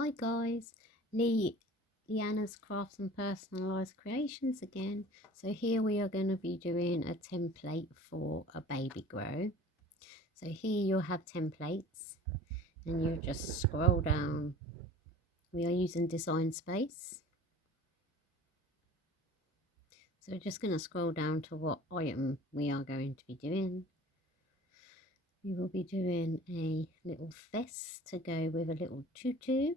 Hi guys, Leanna's Crafts and Personalised Creations again. So here we are going to be doing a template for a baby grow. So here you'll have templates and you just scroll down. We are using Design Space. So we're just going to scroll down to what item we are going to be doing. We will be doing a little vest to go with a little tutu.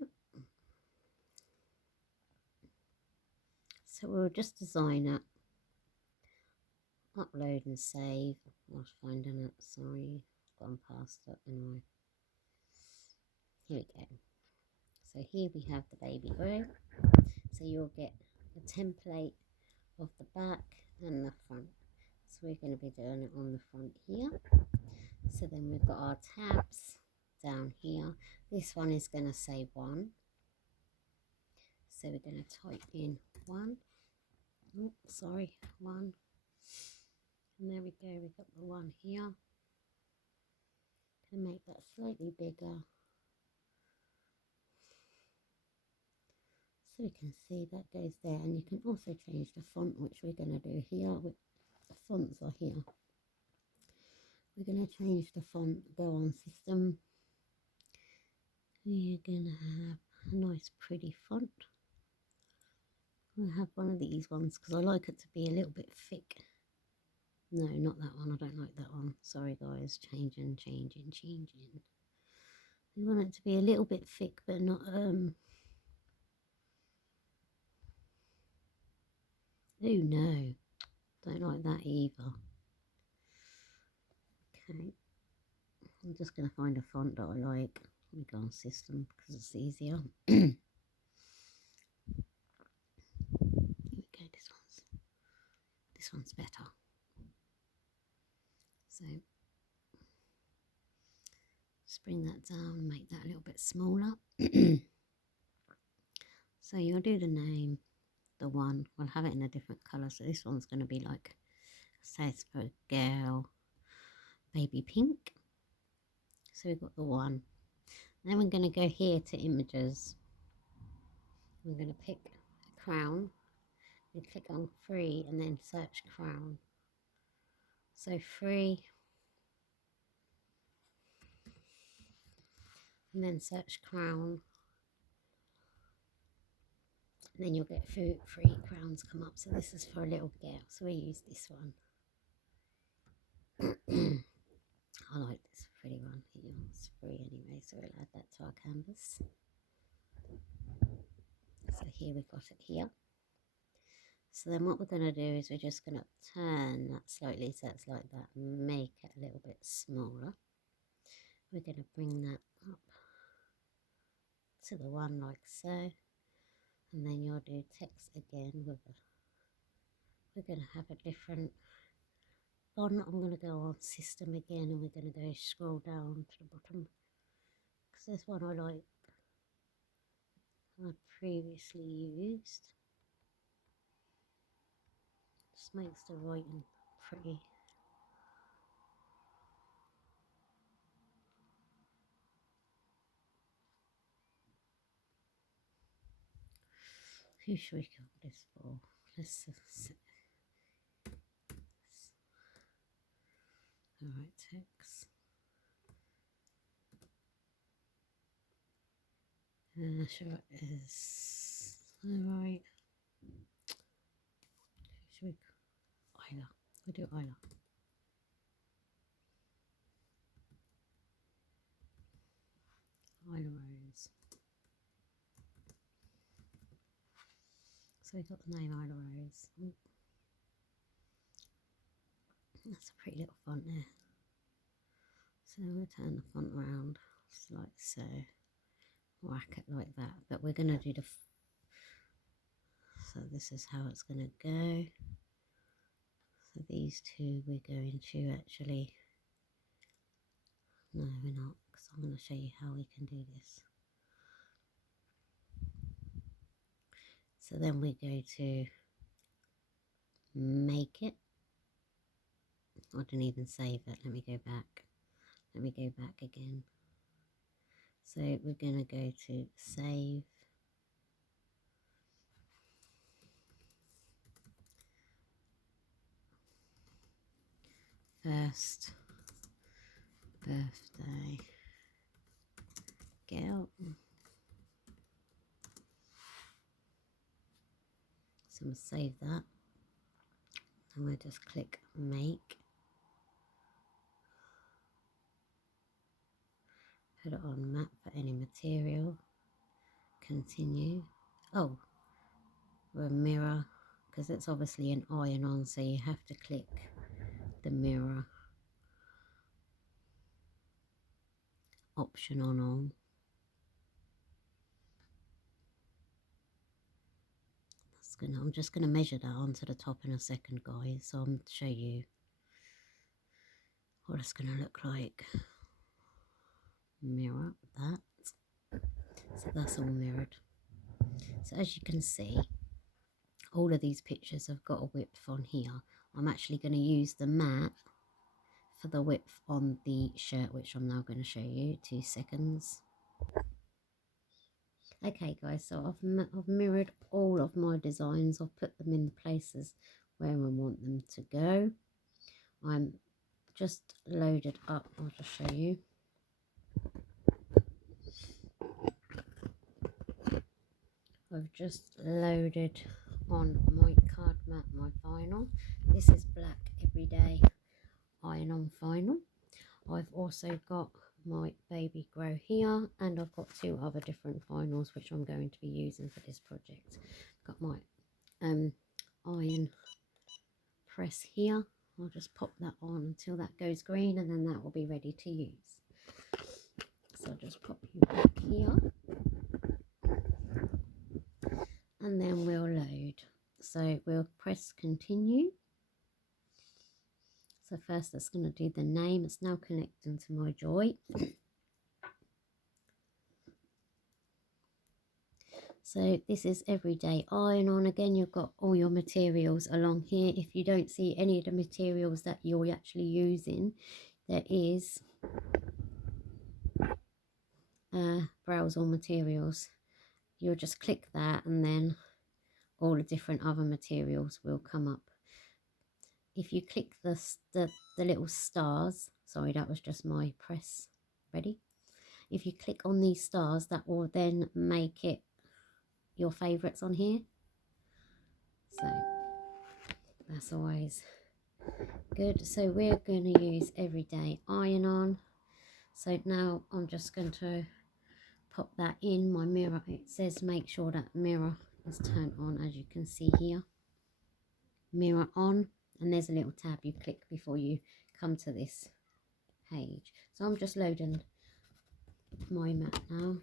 So we'll just design it, upload and save. I was finding it, sorry, gone past it anyway. Here we go. So here we have the baby grow. So you'll get the template of the back and the front. So we're going to be doing it on the front here. So then we've got our tabs down here. This one is going to say 1. So we're going to type in 1. Oh, sorry, 1. And there we go, we've got the 1 here. Can make that slightly bigger. So we can see that goes there, and you can also change the font, which we're going to do here. The fonts are here. We're going to change the font, go on system. We're going to have a nice pretty font. I'll have one of these ones because I like it to be a little bit thick. No, not that one. I don't like that one. Sorry guys, changing. We want it to be a little bit thick, but not oh no, don't like that either. Okay, I'm just going to find a font that I like. Let me go on system because it's easier. Here we go, this one's better. So just bring that down and make that a little bit smaller. So you'll do the name, the 1. We'll have it in a different colour. So this one's going to be like, say it's for a girl, baby pink. So we've got the 1. Then we're going to go here to images. We're going to pick a crown. We click on 3 and then search crown. So 3 and then search crown. And then you'll get 3 crowns come up. So this is for a little girl. So we use this one. I like this pretty one here. It's free anyway, so we'll add that to our canvas. So here we've got it here. So then what we're going to do is we're just going to turn that slightly so it's like that, make it a little bit smaller. We're going to bring that up to the 1 like so, and then you'll do text again with we're going to have a different font. I'm going to go on system again and we're going to go scroll down to the bottom because this one I like, I previously used. Just makes the writing pretty. Who should we call this for? Let's alright, text. Sure it is. Alright. Should we Isla? We'll do Isla. Isla Rose. So we got the name Isla Rose. Ooh. That's a pretty little font there. So we'll turn the font around just like so. Whack it like that. But we're going to do the... So this is how it's going to go. So these 2 we're going to actually... No, we're not, because I'm going to show you how we can do this. So then we go to make it. I didn't even save it. Let me go back. Let me go back again. So we're going to go to save. First birthday girl. So we'll save that. And we'll just click make. Put it on map for any material. Continue. Oh, we're a mirror, because it's obviously an iron on, so you have to click the mirror option on. I'm just going to measure that onto the top in a second, guys, so I'm going to show you what it's going to look like. Mirror that. So that's all mirrored. So as you can see, all of these pictures have got a width on here. I'm actually going to use the mat for the width on the shirt, which I'm now going to show you. 2 seconds. Okay guys, so I've mirrored all of my designs. I've put them in the places where I want them to go. I'm just loaded up. I'll just show you. I've just loaded on my card mat my vinyl. This is black everyday iron-on vinyl. I've also got my baby grow here, and I've got 2 other different vinyls which I'm going to be using for this project. Got my iron press here. I'll just pop that on until that goes green, and then that will be ready to use. So I'll just pop you back here, and then we'll load. So we'll press continue. So first that's going to do the name. It's now connecting to my joy. So this is everyday iron on. Again, you've got all your materials along here. If you don't see any of the materials that you're actually using, there is browse all materials. You'll just click that, and then all the different other materials will come up. If you click the little stars, sorry, that was just my press ready. If you click on these stars, that will then make it your favorites on here. So that's always good. So we're going to use everyday iron on. So now I'm just going to pop that in my mirror. It says make sure that mirror is turned on, as you can see here. Mirror on, and there's a little tab you click before you come to this page. So I'm just loading my mat now.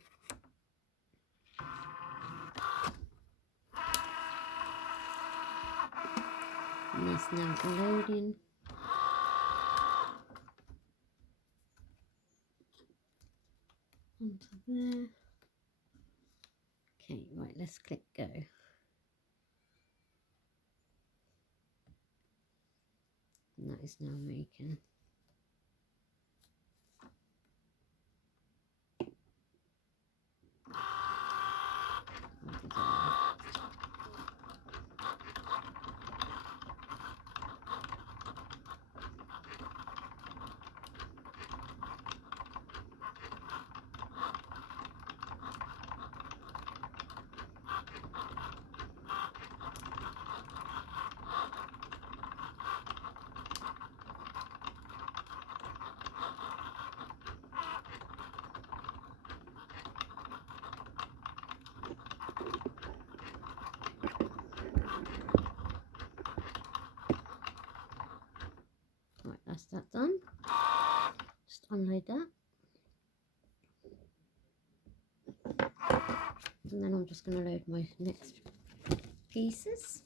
And that's now loading. Onto there. Okay, right, let's click go. And that is now making. Right, that's that done. Just unload that. And then I'm just going to load my next pieces.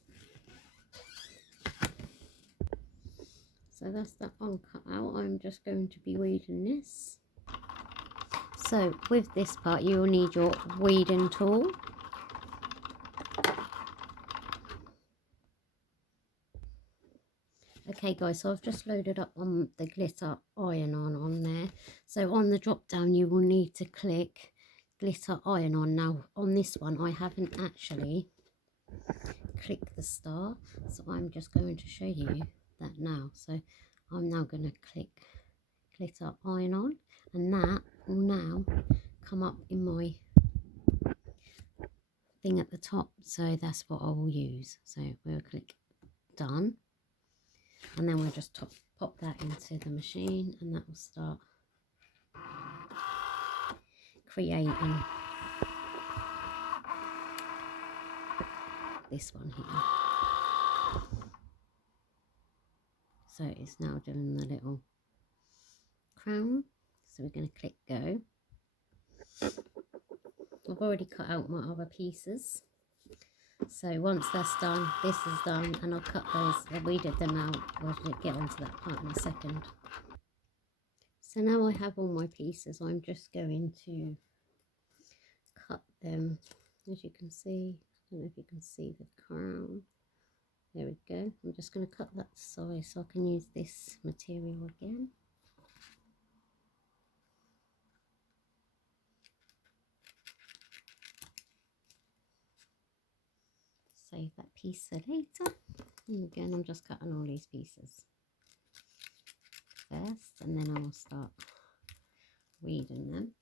So that's that one cut out. I'm just going to be weeding this. So with this part you will need your weeding tool. Okay guys, so I've just loaded up on the glitter iron on there. So on the drop down you will need to click glitter iron on. Now on this one I haven't actually clicked the star, so I'm just going to show you that now. So I'm now going to click glitter iron on, and that will now come up in my thing at the top, so that's what I will use. So we'll click done, and then we'll just pop that into the machine, and that will start creating this one here. So it's now doing the little crown, so we're going to click go. I've already cut out my other pieces, so once that's done, this is done, and I'll cut those, I weeded them out. We'll get onto that part in a second. So now I have all my pieces, I'm just going to cut them. As you can see, I don't know if you can see the crown. There we go. I'm just going to cut that size so I can use this material again. Save that piece for later. And again, I'm just cutting all these pieces first, and then I will start weeding them.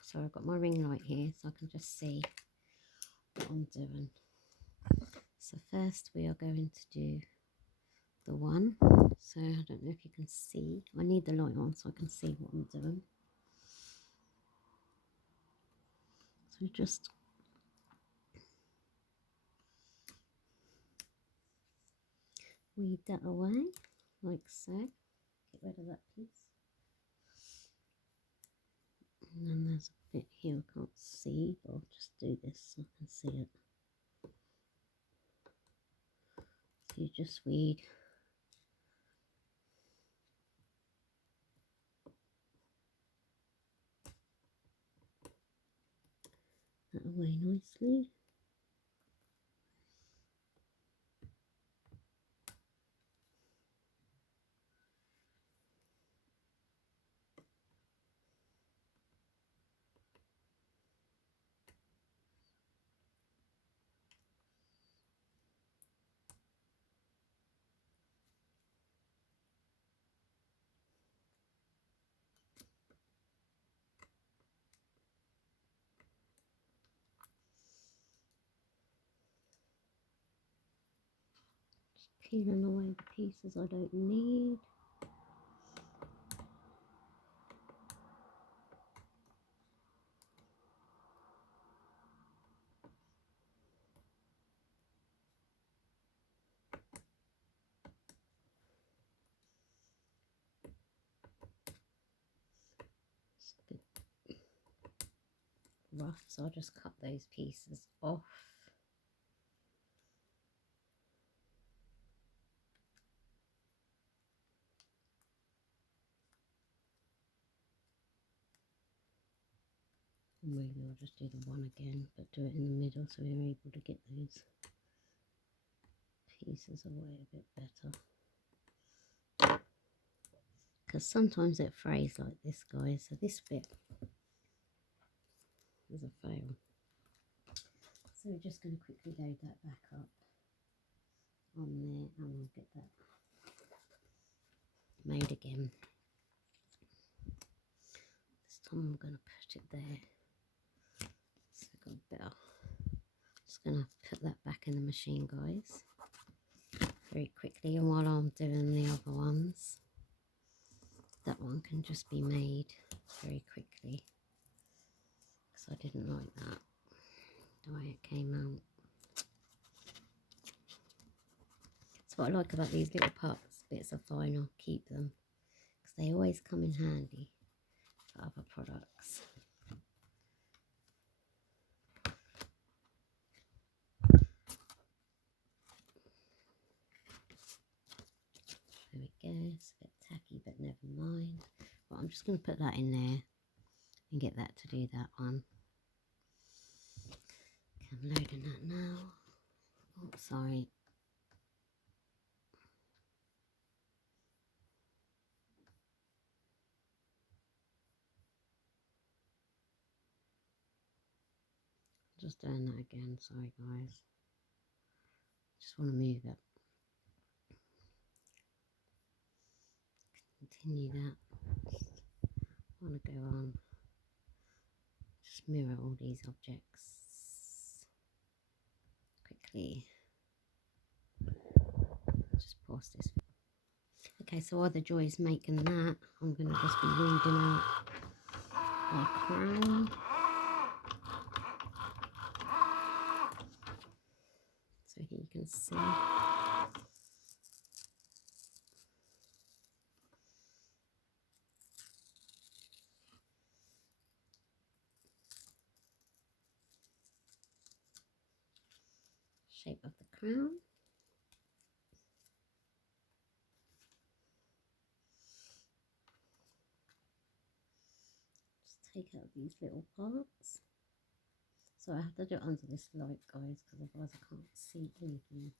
So I've got my ring light here, so I can just see what I'm doing. So first we are going to do the one. So I don't know if you can see. I need the light on so I can see what I'm doing. So just weed that away like so. Get rid of that piece. And then there's a bit here I can't see, but I'll just do this so I can see it. So you just weed that away nicely. Peeling away the pieces I don't need. It's a bit rough, so I'll just cut those pieces off. Maybe I'll just do the one again, but do it in the middle so we're able to get those pieces away a bit better. Because sometimes it frays like this, guys, so this bit is a fail. So we're just going to quickly load that back up on there, and we'll get that made again. This time I'm going to put it there. So I've got a bit of, just going to put that back in the machine, guys, very quickly. And while I'm doing the other ones, that one can just be made very quickly, because I didn't like that, the way it came out. That's what I like about these little parts, bits of fine, I'll keep them, because they always come in handy for other products. There we go, it's a bit tacky, but never mind. But I'm just going to put that in there and get that to do that one. Okay, I'm loading that now. Oh, sorry. just doing that again, sorry guys. Just want to move it. Continue that. I want to go on. Just mirror all these objects quickly. Just pause this. Okay, so while the Joy is making that, I'm going to just be reading out our crown. So here you can see. Shape of the crown. Just take out these little parts. So I have to do it under this light, guys, because otherwise I can't see anything.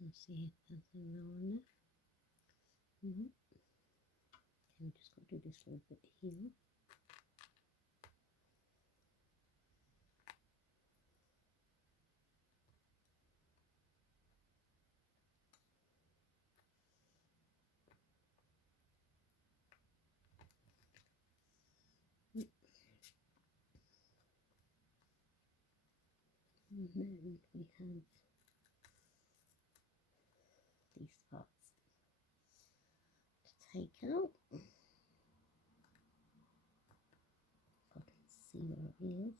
And see if there's a row on there. Okay, we just got to do this little bit here. And then we have these parts to take out. If I can see where it is.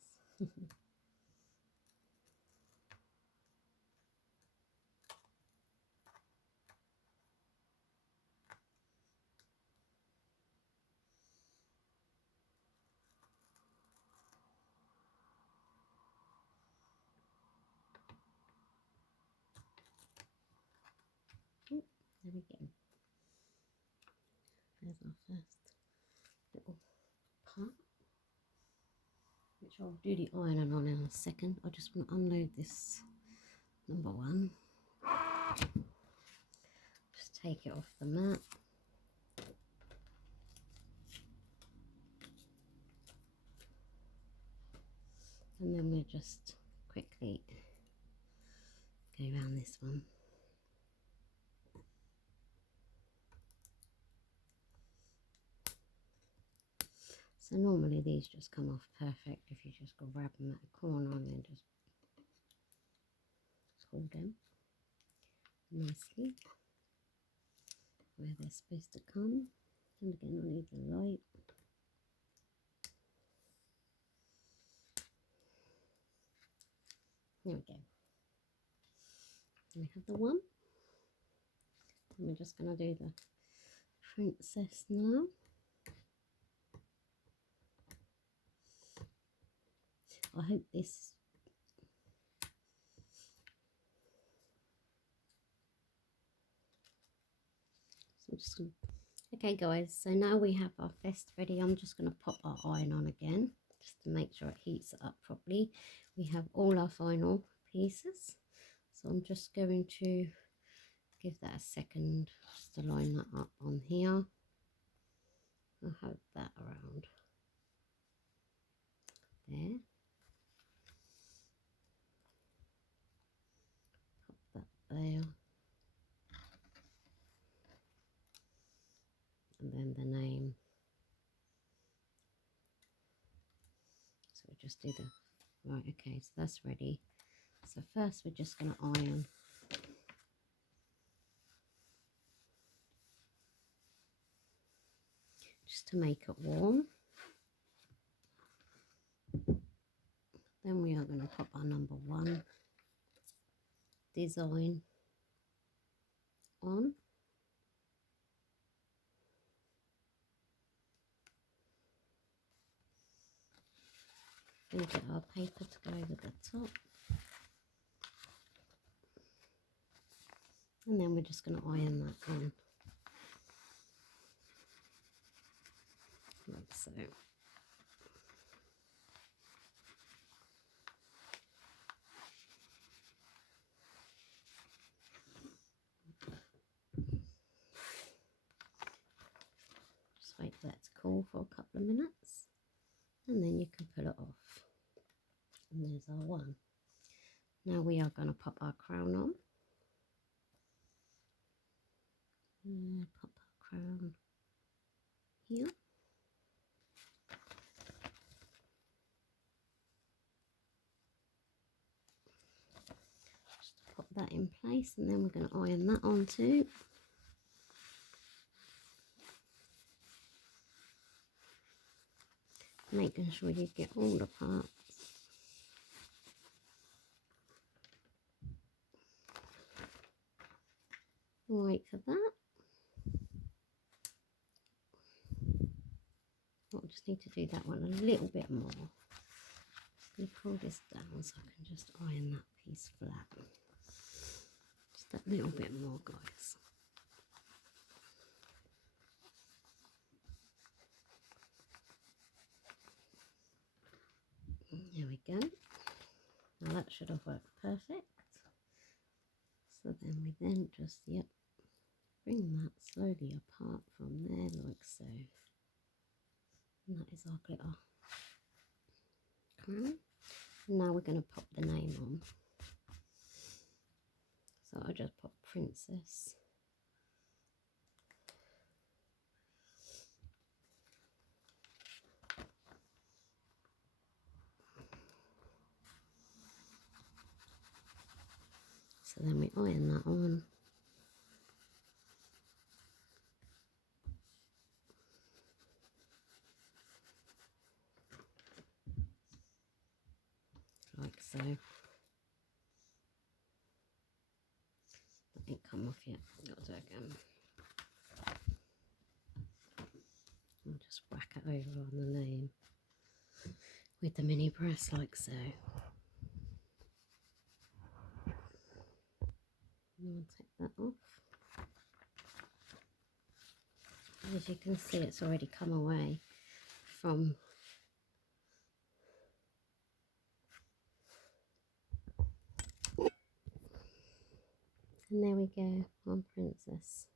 There we go. There's our first little part, which I'll do the ironing on in a second. I just want to unload this number one. Just take it off the mat. And then we'll just quickly go around this one. So normally these just come off perfect if you just go grab them at the corner and then just hold them nicely where they're supposed to come. And again, I need the light. There we go. And we have the one. And we're just going to do the princess now. I hope this so I'm just gonna, okay guys, so now we have our vest ready. I'm just going to pop our iron on again just to make sure it heats it up properly. We have all our final pieces, so I'm just going to give that a second just to line that up on here. I'll have that around there. Pop that there. And then the name. So we'll just do the, right, okay, so that's ready. So first we're just going to iron just to make it warm. Then we are going to pop our number one design on. Then get our paper to go over the top. And then we're just going to iron that on. Like so. Just wait for that to cool for a couple of minutes. And then you can pull it off. And there's our one. Now we are going to pop our crown on. Pop our crown here. Just pop that in place, and then we're going to iron that on too. Making sure you get all the parts. Wait for that. I just need to do that one a little bit more. Just going to pull this down so I can just iron that piece flat. Just that little bit more, guys. There we go. Now that should have worked perfect. So then we then just, bring that slowly apart from there like so. And that is our glitter crown. And now we're going to pop the name on. So I just pop Princess. So then we iron that on. Like so. That ain't come off yet. Got to do it again. And just whack it over on the name with the mini press like so. And I'll take that off. As you can see, it's already come away from and there we go, on Princess.